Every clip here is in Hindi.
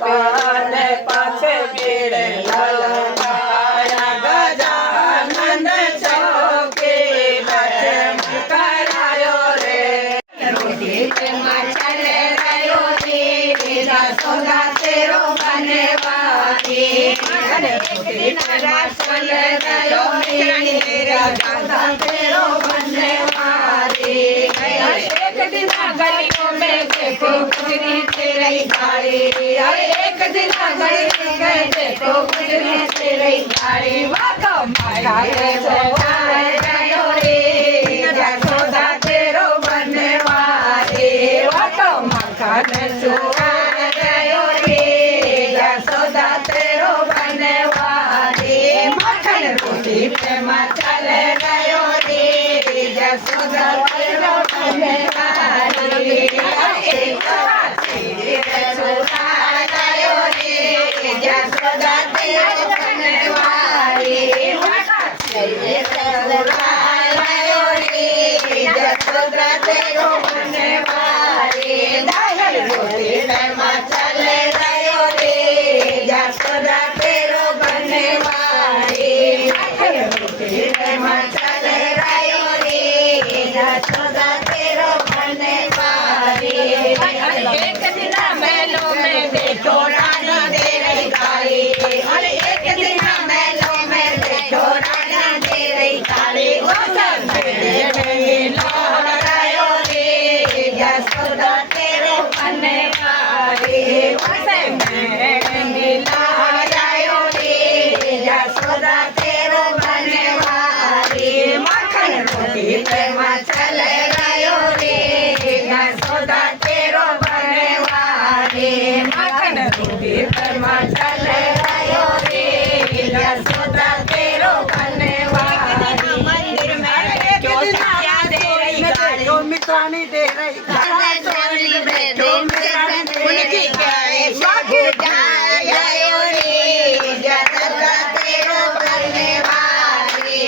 पान पाछे भीड़ ललकाया गजानन चौकी लक्ष्मण करायो रे रोटी में चले रयो रे जसोदा तेरो बनवारी रोटी चले रयो रे जसोदा तेरो बनवारी एक दिन गलियों में देखो गुजरी तेरी गाड़ी अरे एक दिन गलियों में देखो गुजरी तेरी गाड़ी वाको माया चढ़ाए गयो रे जसोदा तेरो बनवारी वाको मखन चुराए गयो रे जसोदा तेरो बनवारी मखन रोटी पे मचले गयो रे जसोदा तेरो बनवारी चुराए गयो रे जसोदा तेरो बनवारी जसोदा तेरो बनवारी दाहर रोटी में मचले गयो रे जसोदा तेरो बनवारी दाहर रोटी में मचले गयो रे जसोदा तेरो बनवारी एक दिन मेलो में देखो रानी दे रही गाली अरे एक दिन मेलो में देखो रानी दे रही गाली वो सब लहरायो रे जसोदा तेरो बनवारी वो सब लहरायो रे जसोदा तेरो बनवारी मक्खन रोटी पे मचले गयो रे जसोदा तेरो बनवारी मक्खन रोटी पे मचले गयो रे जसोदा तेरो बनवारी मंदिर में जो सखिया दे रही गाली जो मित्रानी दे रही गाली जो मित्रानी उनकी गाली बुझायो रे जसोदा तेरो बनवारी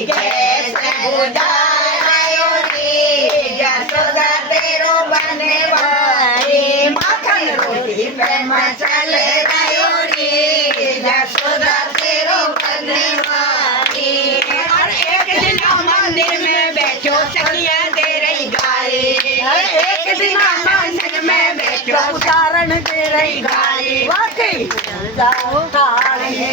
कैसे बुझायो रे जसोदा तेरो बनवारी मक्खन रोटी पे मचले गयो रे जसोदा तेरो बनवारी और एक दिन मंदिर में बैठो सखिया दे रही गाली एक दिन मंदिर में बैठो उदाहरण दे रही गाली वाकई जाओ गाली